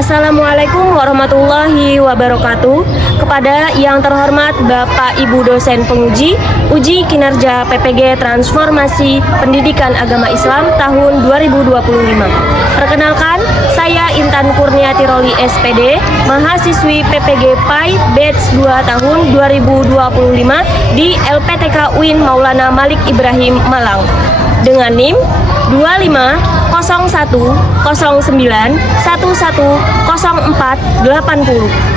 Assalamualaikum warahmatullahi wabarakatuh. Kepada yang terhormat Bapak Ibu dosen penguji uji kinerja PPG Transformasi Pendidikan Agama Islam tahun 2025. Perkenalkan, saya Intan Kurniati Roli SPD, mahasiswi PPG PAI batch 2 tahun 2025 di LPTK UIN Maulana Malik Ibrahim Malang dengan NIM 250109110480.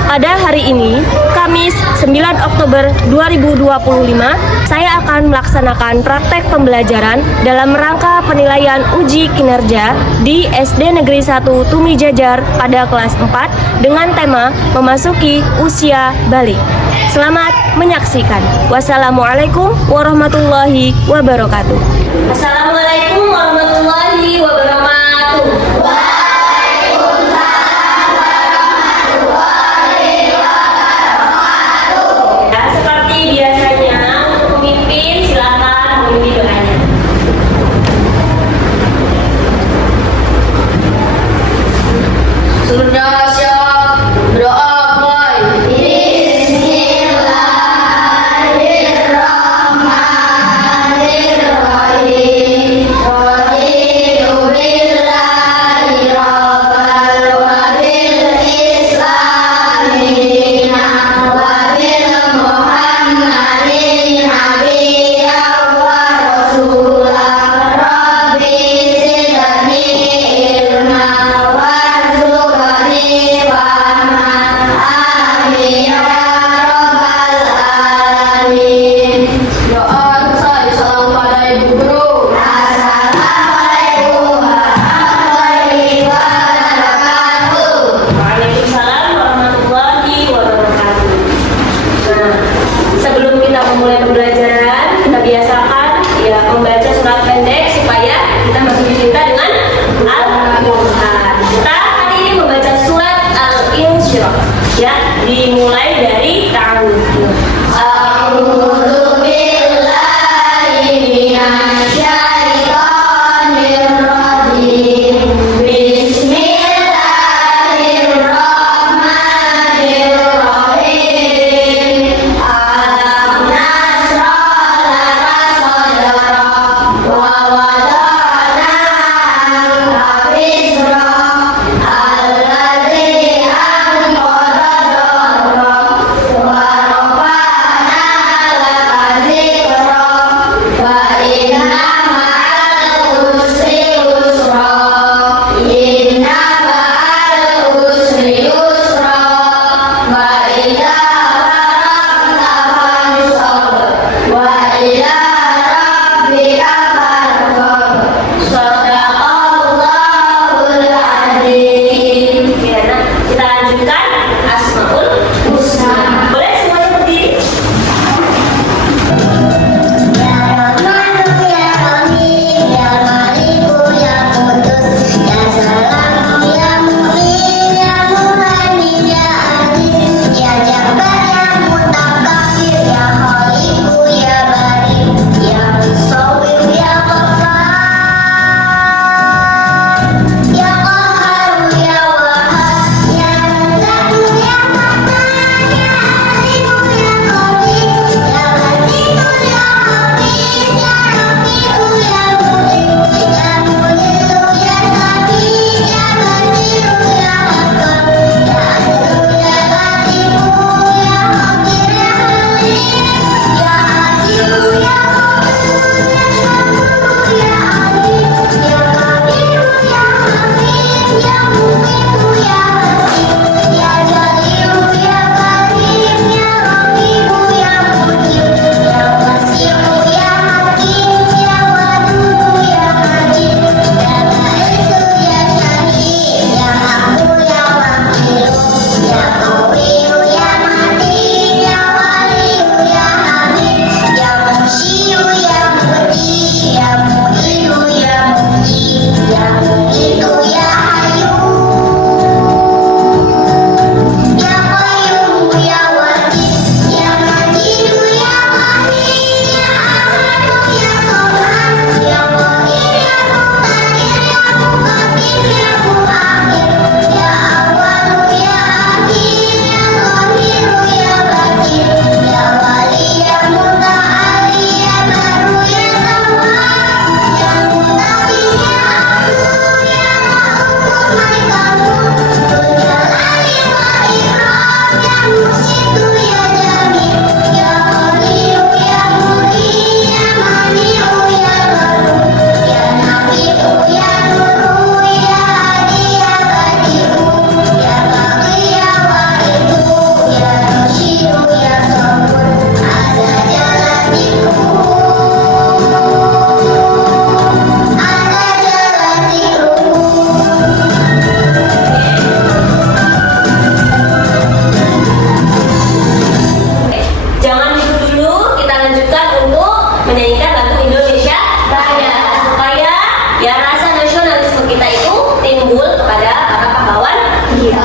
Pada hari ini, Kamis 9 Oktober 2025, saya akan melaksanakan praktek pembelajaran dalam rangka penilaian uji kinerja di SD Negeri 1 Tumi Jajar pada kelas 4 dengan tema memasuki usia balik. Selamat menyaksikan. Wassalamualaikum warahmatullahi wabarakatuh. Assalamualaikum warahmatullahi wabarakatuh. Ya, seperti biasanya, untuk pemimpin silakan memimpin doanya. Sudah siap, berdoa mulai. Bismillahirrahmanirrahim. Raditu kawan? Iya.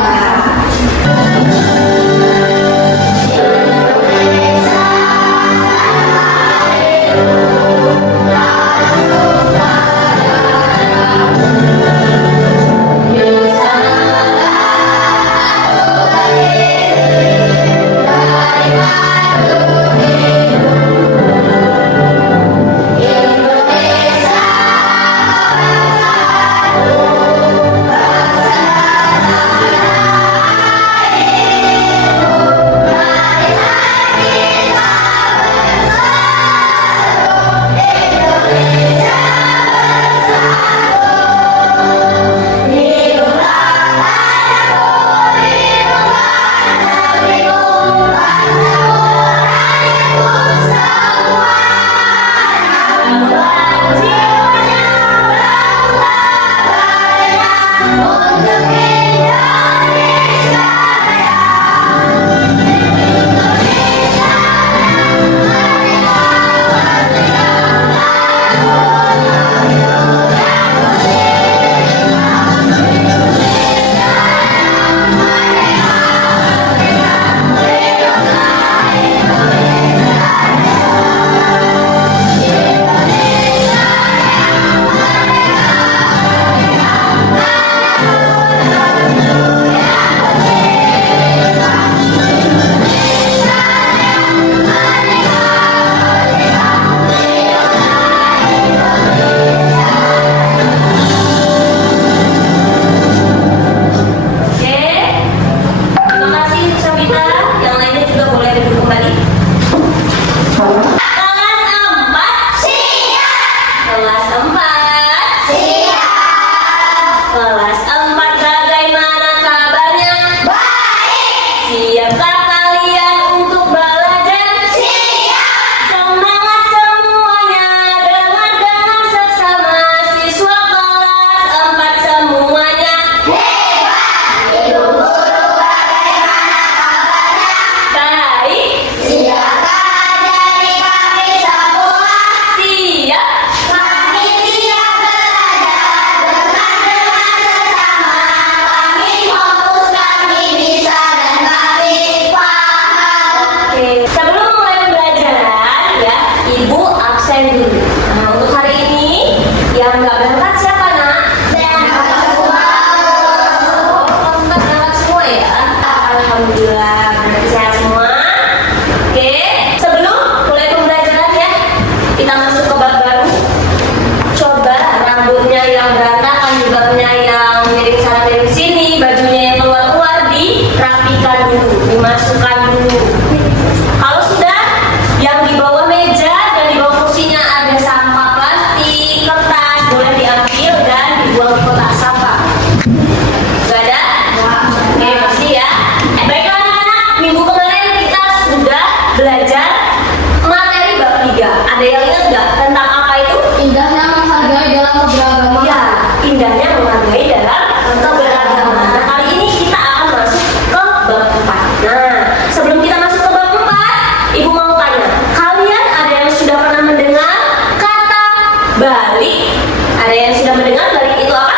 Balik. Ada yang sudah mendengar balik itu apa?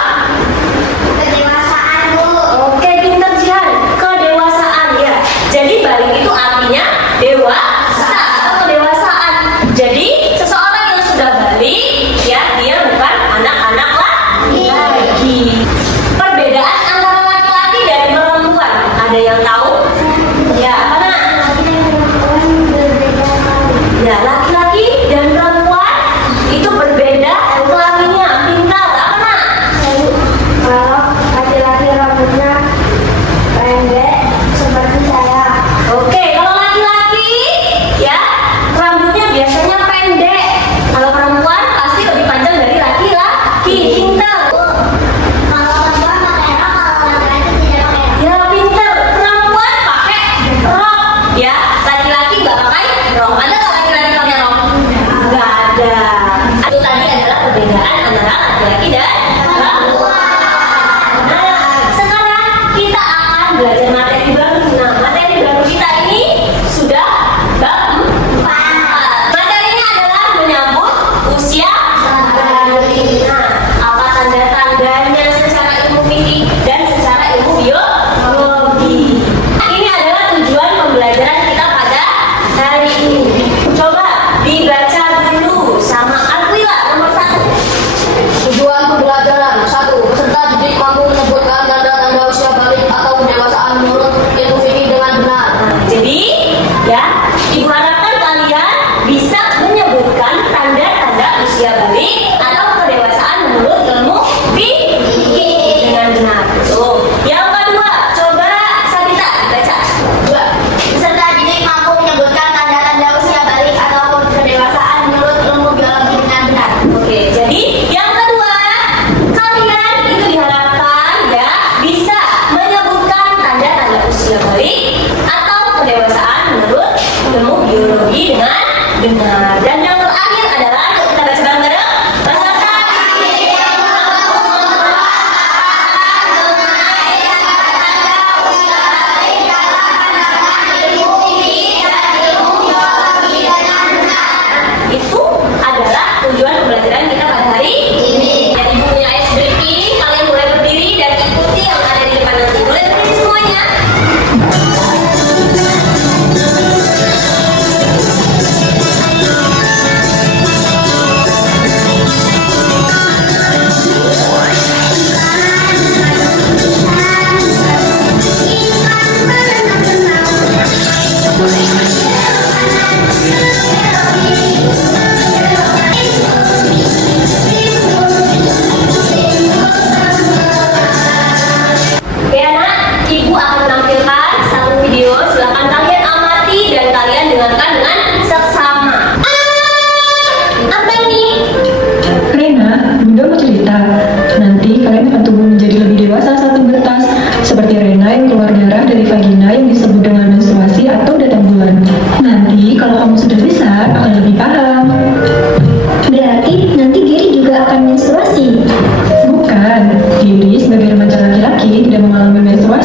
Kedewasaan.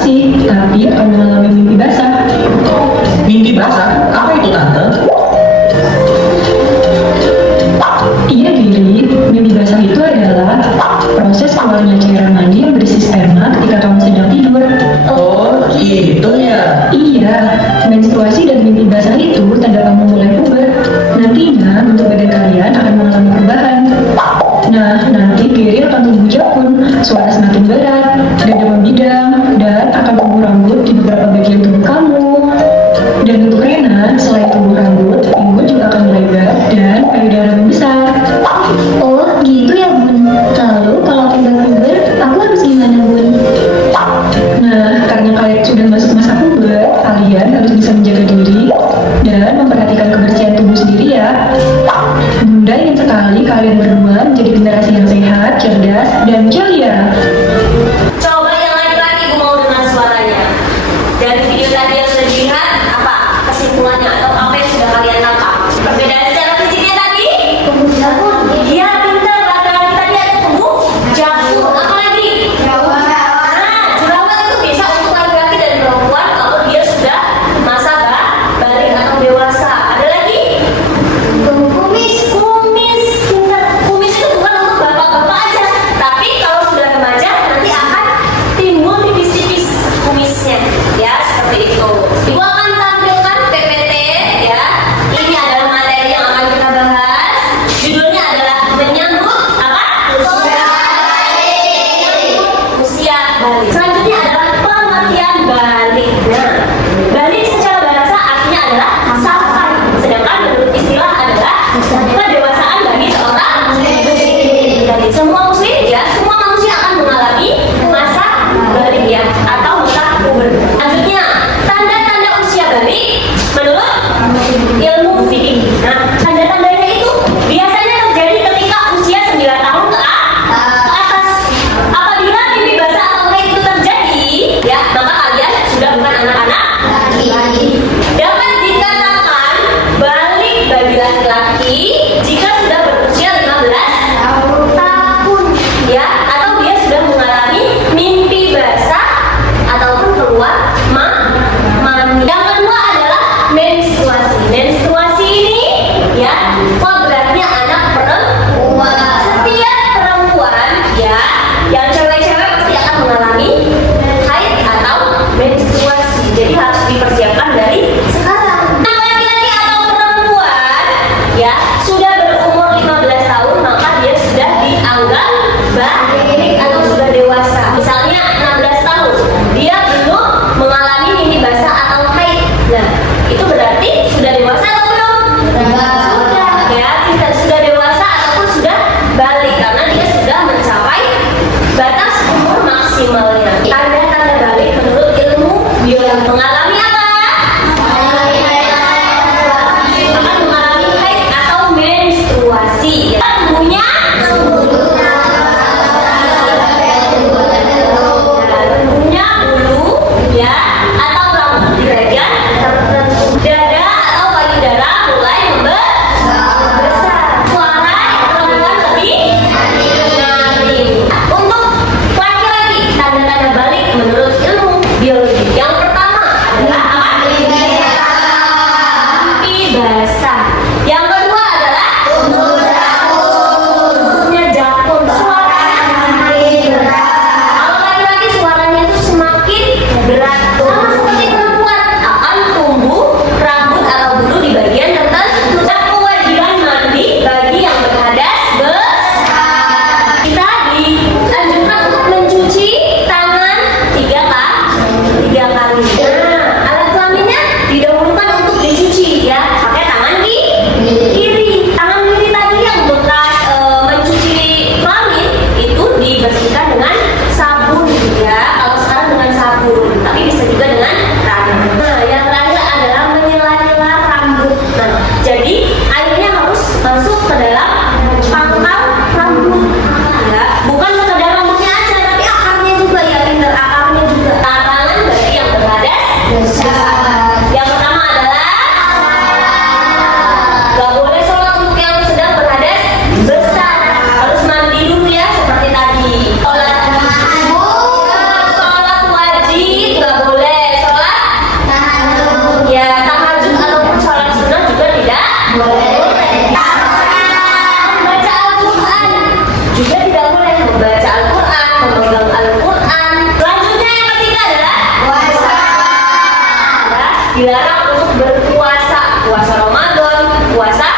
menstruasi, tapi akan mengalami mimpi basah. Mimpi basah? Apa itu tante? Iya, Billy. Mimpi basah itu adalah proses keluarnya cairan mani yang berisi sperma ketika kamu sedang tidur. Oh, gitu ya. Iya, menstruasi dan mimpi basah itu tanda kamu mulai puber. Nantinya, bentuk badan kalian akan mengalami perubahan. Nah, nanti Gary akan tumbuh jabun, suara semakin berat, dada membidang, dan akan tumbuh rambut di beberapa bagian tubuh kamu. Dan untuk Rena, selain tumbuh rambut, pinggul juga akan melebar dan payudara membesar. Oh, gitu ya, Bun. Lalu kalau aku udah puber, aku harus gimana, Bun? Nah, karena kalian sudah masuk masa puber, kalian harus bisa menjaga diri dan memperhatikan kebersihan tubuh sendiri ya. Bunda ingin sekali kalian berdua menjadi generasi yang sehat, cerdas, dan ceria. Coba yang laki-laki gue mau dengar suaranya. Dari video tadi yang sudah dilihat, apa kesimpulannya atau apa yang sudah kalian tangkap? Perbedaan secara fisiknya tadi? Iya, pintar. Laki-laki tadi ada tumbuh jabun. Apa lagi? Nah, jerawat itu bisa untuk laki-laki dan perempuan kalau dia sudah masa balik atau dewasa. Ada lagi? Kumis. Pintar. Kumis itu bukan untuk bapak-bapak aja, tapi kalau sudah remaja nanti akan timbul tipis-tipis kumisnya, ya seperti itu. Ibu akan tampilkan PPT, ya. Ini adalah materi yang akan kita bahas. Judulnya adalah menyambut apa? Usia balik. Selanjutnya adalah pengertian balik. Nah, balik secara bahasa artinya adalah sampai, sedangkan menurut istilah adalah kedewasaan bagi seorang balik. Semua muslim, ya, semua manusia akan mengalami masa balik, ya, atau masa puber. Selanjutnya, tanda-tanda usia balik menurut ilmu fikih. Nah, tanda-tandanya itu biasanya terjadi ketika usia 9 tahun ke atas. Apabila mimpi basah atau haid itu terjadi, ya, maka kalian sudah bukan anak-anak lagi. Dapat dikatakan balik bagi laki-laki jika sudah berusia 15 tahun, ya, atau dia sudah mengalami mimpi basah ataupun keluar mani. Yang kedua adalah menstruasi. Menstruasi ini, ya, kodratnya anak perempuan. Setiap perempuan, ya, yang cewek-cewek pasti akan mengalami haid atau menstruasi. Jadi harus dipersiapkan dari sekarang. Nah, laki-laki atau perempuan, ya, sudah berumur 15 tahun, maka dia sudah dianggap balik atau sudah dewasa. Misalnya 16 tahun, dia belum mengalami mimpi basah atau haid. Nah, itu berarti sudah dewasa atau belum? Sudah, ya, tidak sudah dewasa ataupun sudah balik karena dia sudah mencapai batas umur maksimalnya. Tanda-tanda balik menurut ilmu biologi mengalami apa? Akan mengalami haid atau menstruasi. Ya, tubuhnya tubuhnya bulu, ya, atau rambut di bagian tertentu. Dada atau payudara mulai membesar. Suara yang terdengar lebih nyaring. Untuk laki-laki, tanda-tanda balik dilarang untuk berpuasa, puasa Ramadan, puasa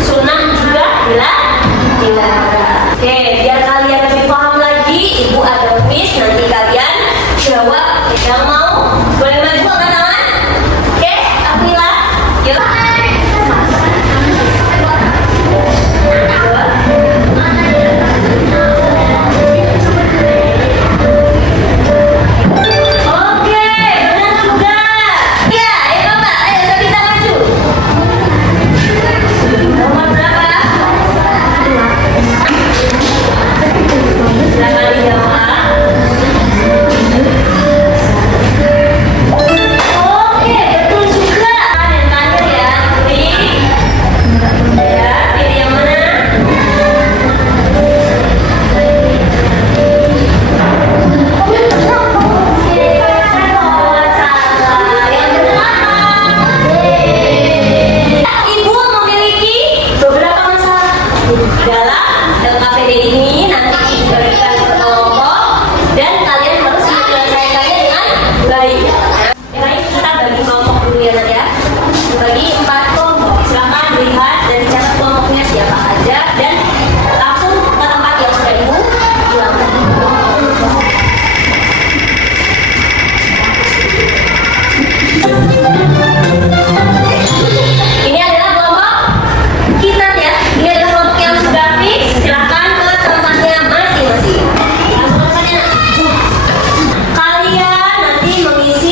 sunnah juga dilarang. Oke, biar kalian lebih paham lagi, ibu ada kuis, nanti kalian jawab. Yang mau boleh maju angkat tangan. Oke, Aprila, yuk. Oke, benar juga. Ya, ayo Bapak, ayo Sabita maju. Nomor berapa? Silakan dijawab. Oke, betul juga. Dan terakhir ya, pilih. Ya, pilih yang mana? Ibu memiliki beberapa masalah dalam LKPD ini. Nanti ibu berikan kelompok dan kalian harus menyelesaikannya dengan baik. Baik, kita bagi kelompok dulu ya Nat ya. Bagi 4 kelompok. Silakan lihat dan dicatat kelompoknya siapa aja dan langsung ke tempat yang sudah ibu hilangkan. Ini adalah kelompok kita ya. Ini adalah kelompok yang sudah fix. Silakan ke tempatnya masing-masing. Langsung ke sana. Kalian nanti mengisi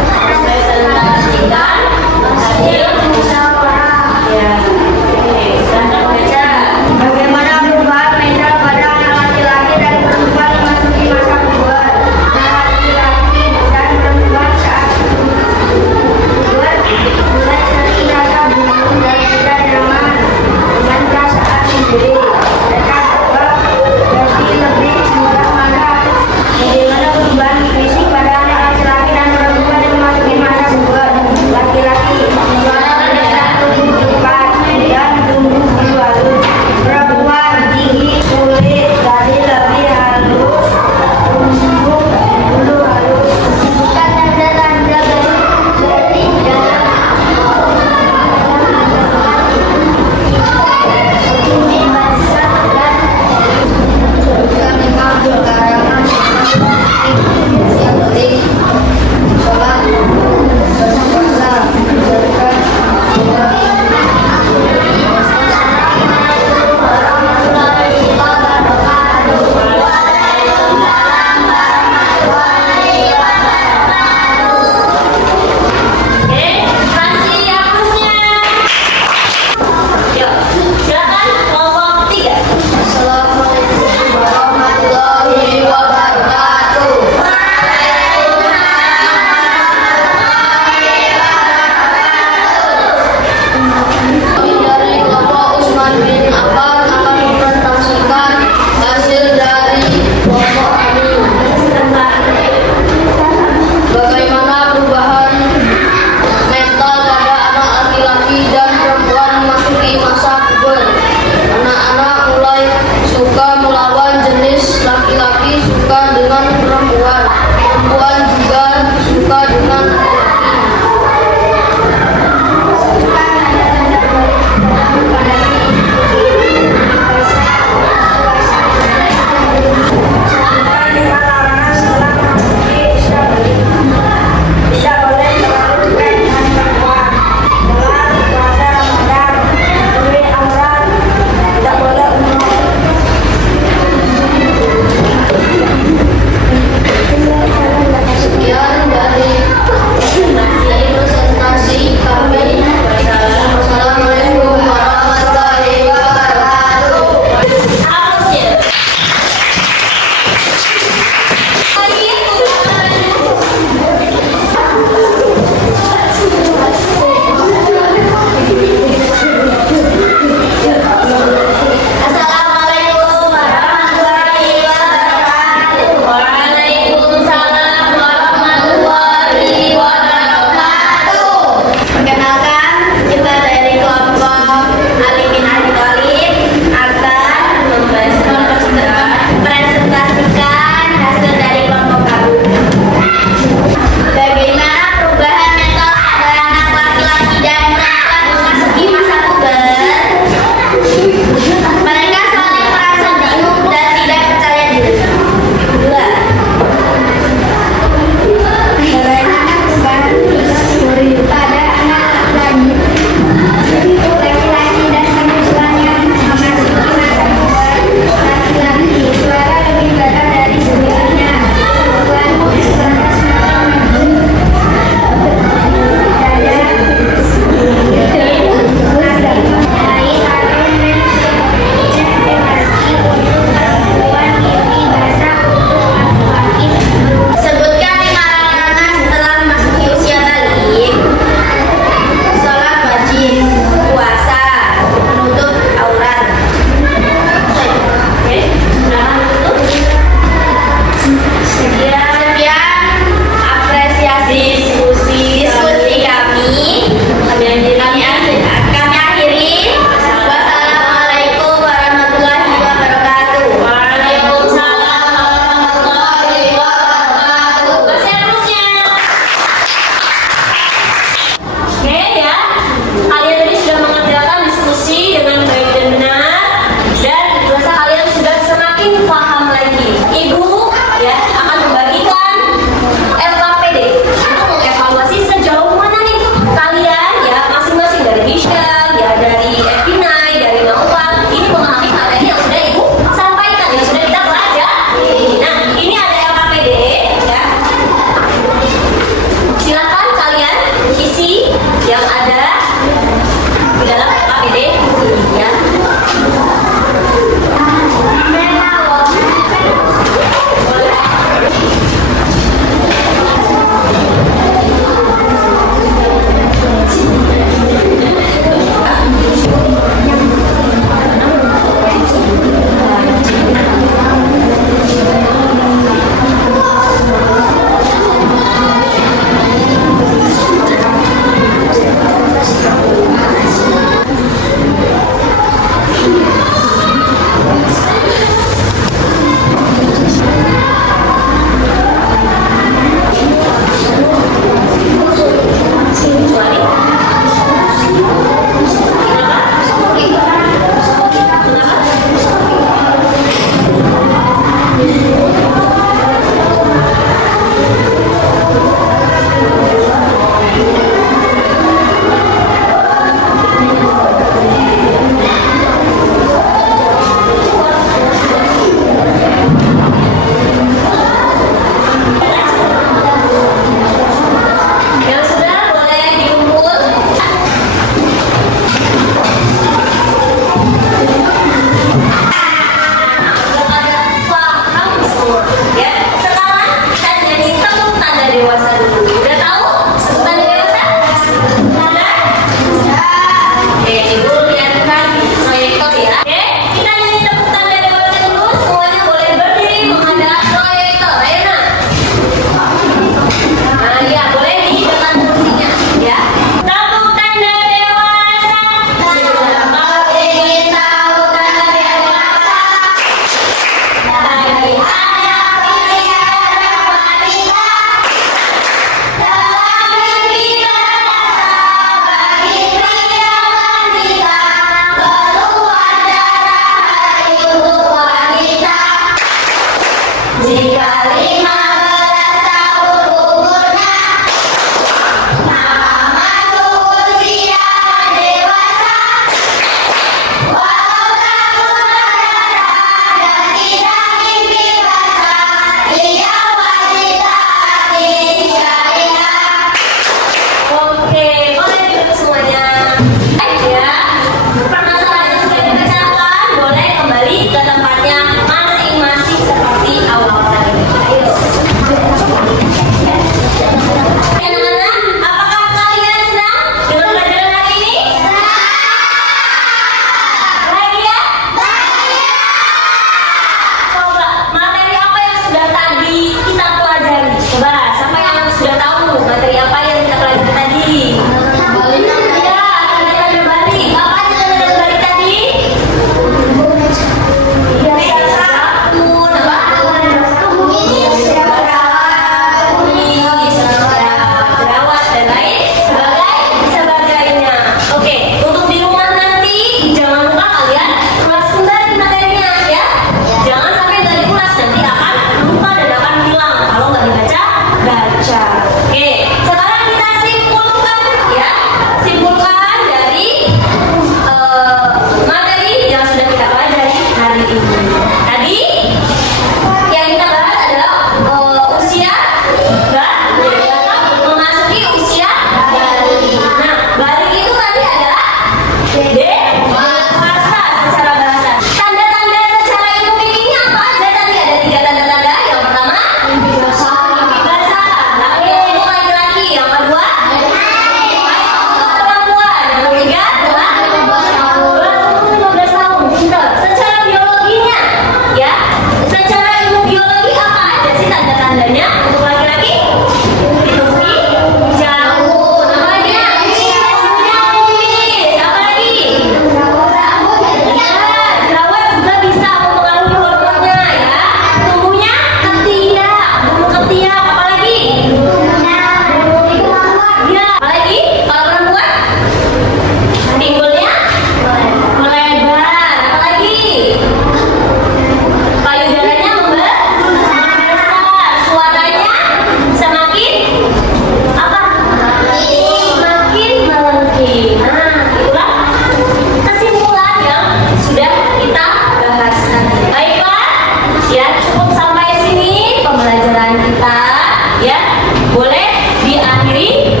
diakhiri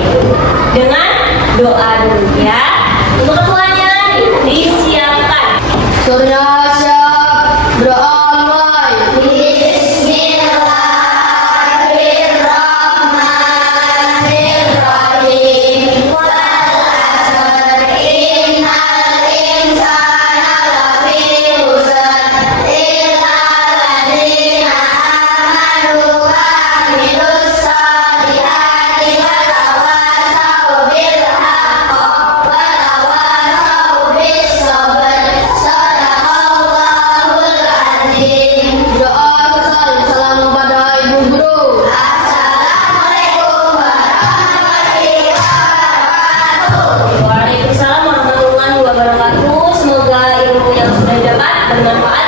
dengan doa dulu ya. Untuk ketuanya disiapkan. Surya siap. Doa mulai. Doa sesal salam pada ibu guru. Waalaikumsalam warahmatullahi wabarakatuh. Semoga ilmu yang sudah dapat bermanfaat